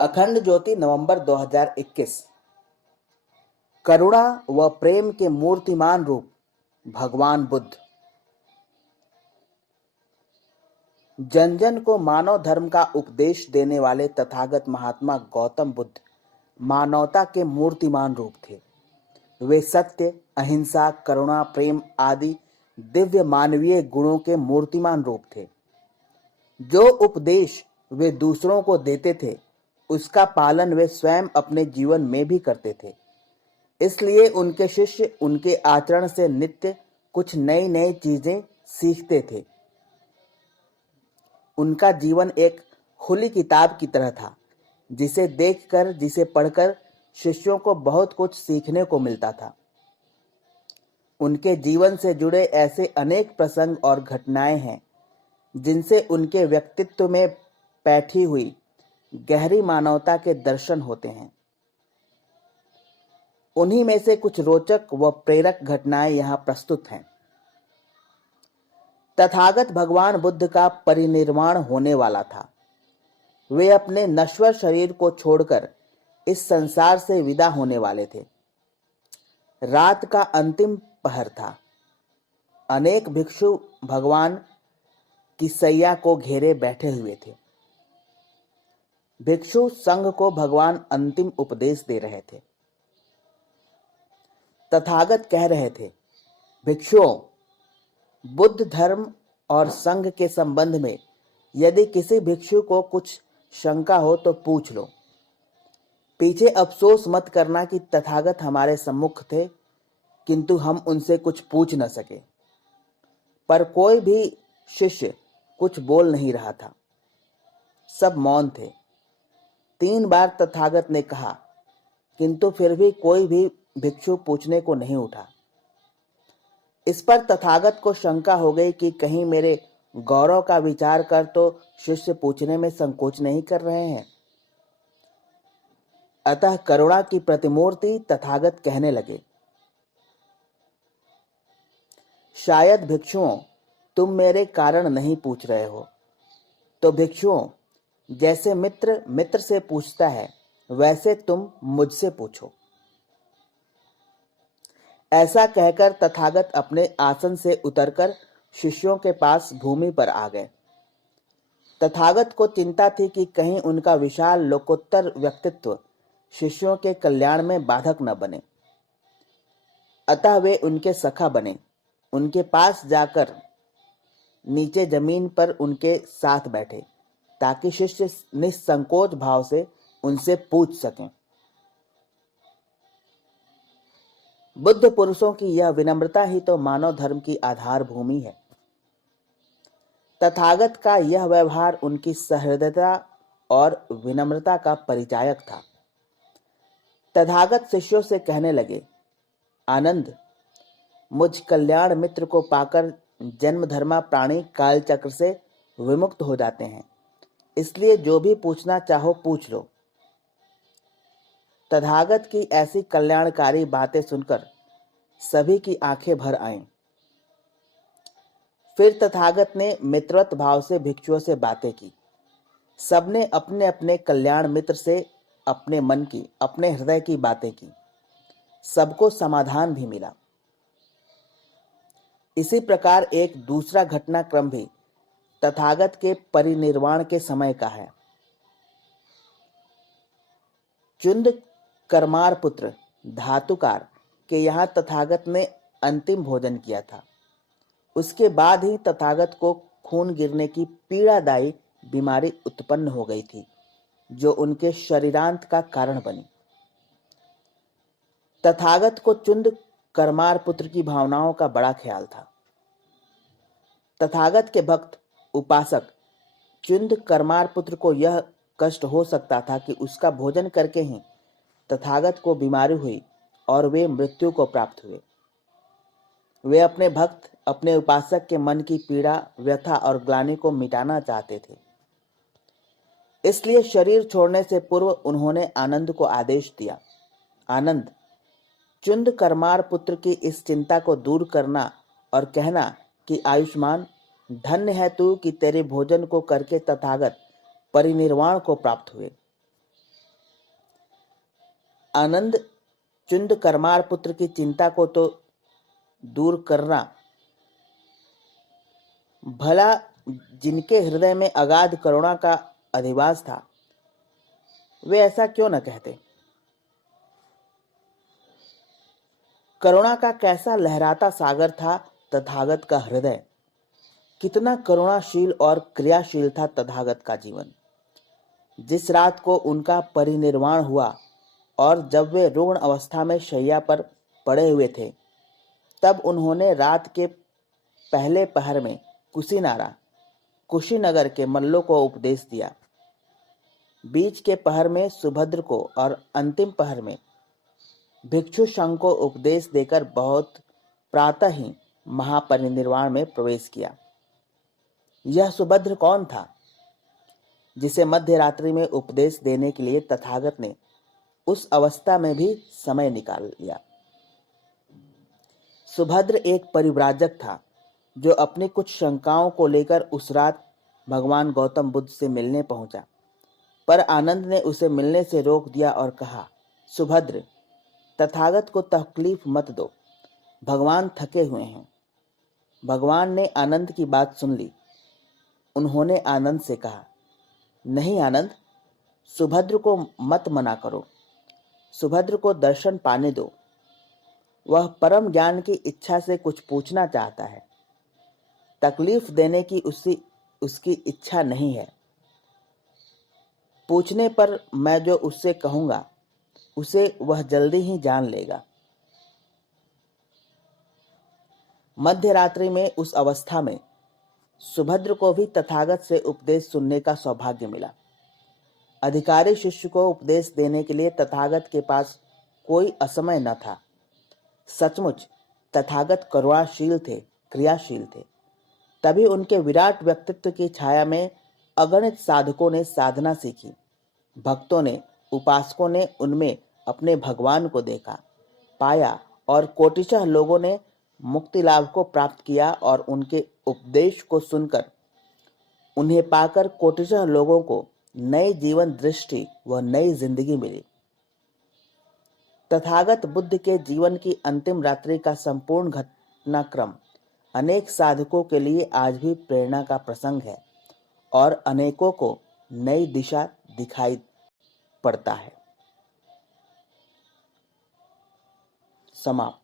अखंड ज्योति नवंबर 2021। करुणा व प्रेम के मूर्तिमान रूप भगवान बुद्ध। जन जन को मानव धर्म का उपदेश देने वाले तथागत महात्मा गौतम बुद्ध मानवता के मूर्तिमान रूप थे। वे सत्य, अहिंसा, करुणा, प्रेम आदि दिव्य मानवीय गुणों के मूर्तिमान रूप थे। जो उपदेश वे दूसरों को देते थे उसका पालन वे स्वयं अपने जीवन में भी करते थे। इसलिए उनके शिष्य उनके आचरण से नित्य कुछ नई नई चीजें सीखते थे। उनका जीवन एक खुली किताब की तरह था, जिसे देखकर, जिसे पढ़कर शिष्यों को बहुत कुछ सीखने को मिलता था। उनके जीवन से जुड़े ऐसे अनेक प्रसंग और घटनाएं हैं जिनसे उनके व्यक्तित्व में बैठी हुई गहरी मानवता के दर्शन होते हैं। उन्हीं में से कुछ रोचक व प्रेरक घटनाएं यहाँ प्रस्तुत हैं। तथागत भगवान बुद्ध का परिनिर्वाण होने वाला था। वे अपने नश्वर शरीर को छोड़कर इस संसार से विदा होने वाले थे। रात का अंतिम पहर था। अनेक भिक्षु भगवान की सैया को घेरे बैठे हुए थे। भिक्षु संघ को भगवान अंतिम उपदेश दे रहे थे। तथागत कह रहे थे, भिक्षुओं, बुद्ध धर्म और संघ के संबंध में यदि किसी भिक्षु को कुछ शंका हो तो पूछ लो। पीछे अफसोस मत करना कि तथागत हमारे सम्मुख थे किंतु हम उनसे कुछ पूछ न सके। पर कोई भी शिष्य कुछ बोल नहीं रहा था। सब मौन थे। 3 बार तथागत ने कहा, किंतु फिर भी कोई भी भिक्षु पूछने को नहीं उठा। इस पर तथागत को शंका हो गई कि कहीं मेरे गौरव का विचार कर तो शिष्य पूछने में संकोच नहीं कर रहे हैं। अतः करुणा की प्रतिमूर्ति तथागत कहने लगे, शायद भिक्षुओं तुम मेरे कारण नहीं पूछ रहे हो, तो भिक्षुओं, जैसे मित्र मित्र से पूछता है वैसे तुम मुझसे पूछो। ऐसा कहकर तथागत अपने आसन से उतरकर शिष्यों के पास भूमि पर आ गए। तथागत को चिंता थी कि कहीं उनका विशाल लोकोत्तर व्यक्तित्व शिष्यों के कल्याण में बाधक न बने। अतः वे उनके सखा बने। उनके पास जाकर नीचे जमीन पर उनके साथ बैठे ताकि शिष्य निसंकोच भाव से उनसे पूछ सकें। बुद्ध पुरुषों की यह विनम्रता ही तो मानव धर्म की आधार भूमि है। तथागत का यह व्यवहार उनकी सहृदयता और विनम्रता का परिचायक था। तथागत शिष्यों से कहने लगे, आनंद, मुझ कल्याण मित्र को पाकर जन्मधर्मा प्राणी कालचक्र से विमुक्त हो जाते हैं। इसलिए जो भी पूछना चाहो पूछ लो। तथागत की ऐसी कल्याणकारी बातें सुनकर सभी की आंखें भर आईं। फिर तथागत ने मित्रवत भाव से भिक्षुओं से बातें की। सबने अपने अपने कल्याण मित्र से अपने मन की, अपने हृदय की बातें की। सबको समाधान भी मिला। इसी प्रकार एक दूसरा घटनाक्रम भी तथागत के परिनिर्वाण के समय का है। चुंद कर्मार पुत्र धातुकार के यहाँ तथागत ने अंतिम भोजन किया था। उसके बाद ही तथागत को खून गिरने की पीड़ादायी बीमारी उत्पन्न हो गई थी, जो उनके शरीरांत का कारण बनी। तथागत को चुंद कर्मार पुत्र की भावनाओं का बड़ा ख्याल था। तथागत के भक्त उपासक चुंद कर्मार पुत्र को यह कष्ट हो सकता था कि उसका भोजन करके ही तथागत को बीमारी हुई और वे मृत्यु को प्राप्त हुए। वे अपने भक्त, अपने उपासक के मन की पीड़ा, व्यथा और ग्लानि को मिटाना चाहते थे। इसलिए शरीर छोड़ने से पूर्व उन्होंने आनंद को आदेश दिया, आनंद, चुंद कर्मार पुत्र की इस चिंता को दूर करना और कहना कि आयुष्मान, धन्य है तू कि तेरे भोजन को करके तथागत परिनिर्वाण को प्राप्त हुए। आनंद चुंद करमार पुत्र की चिंता को तो दूर करना, भला जिनके हृदय में अगाध करुणा का अधिवास था, वे ऐसा क्यों न कहते। करुणा का कैसा लहराता सागर था तथागत का हृदय, कितना करुणाशील और क्रियाशील था तथागत का जीवन। जिस रात को उनका परिनिर्वाण हुआ और जब वे रुग्ण अवस्था में शैया पर पड़े हुए थे, तब उन्होंने रात के पहले पहर में कुशीनगर के मल्लों को उपदेश दिया। बीच के पहर में सुभद्र को और अंतिम पहर में भिक्षु संघ को उपदेश देकर बहुत प्रातः ही महापरिनिर्वाण में प्रवेश किया। यह सुभद्र कौन था जिसे मध्य रात्रि में उपदेश देने के लिए तथागत ने उस अवस्था में भी समय निकाल लिया। सुभद्र एक परिव्राजक था जो अपनी कुछ शंकाओं को लेकर उस रात भगवान गौतम बुद्ध से मिलने पहुंचा, पर आनंद ने उसे मिलने से रोक दिया और कहा, सुभद्र, तथागत को तकलीफ मत दो, भगवान थके हुए हैं। भगवान ने आनंद की बात सुन ली। उन्होंने आनंद से कहा, नहीं आनंद, सुभद्र को मत मना करो, सुभद्र को दर्शन पाने दो। वह परम ज्ञान की इच्छा से कुछ पूछना चाहता है, तकलीफ देने की उसकी इच्छा नहीं है। पूछने पर मैं जो उससे कहूंगा उसे वह जल्दी ही जान लेगा। मध्य रात्रि में उस अवस्था में सुभद्र को भी तथागत से उपदेश सुनने का सौभाग्य मिला। अधिकारी शिष्य को उपदेश देने के लिए तथागत के पास कोई असमय न था। सचमुच तथागत करुणाशील थे, क्रियाशील थे। तभी उनके विराट व्यक्तित्व की छाया में अगणित साधकों ने साधना सीखी। भक्तों ने, उपासकों ने उनमें अपने भगवान को देखा, पाया और कोटिशः लोगों ने मुक्ति लाभ को प्राप्त किया और उनके उपदेश को सुनकर, उन्हें पाकर कोटिशः लोगों को नई जीवन दृष्टि व नई जिंदगी मिली। तथागत बुद्ध के जीवन की अंतिम रात्रि का संपूर्ण घटनाक्रम अनेक साधकों के लिए आज भी प्रेरणा का प्रसंग है और अनेकों को नई दिशा दिखाई पड़ता है। समाप्त।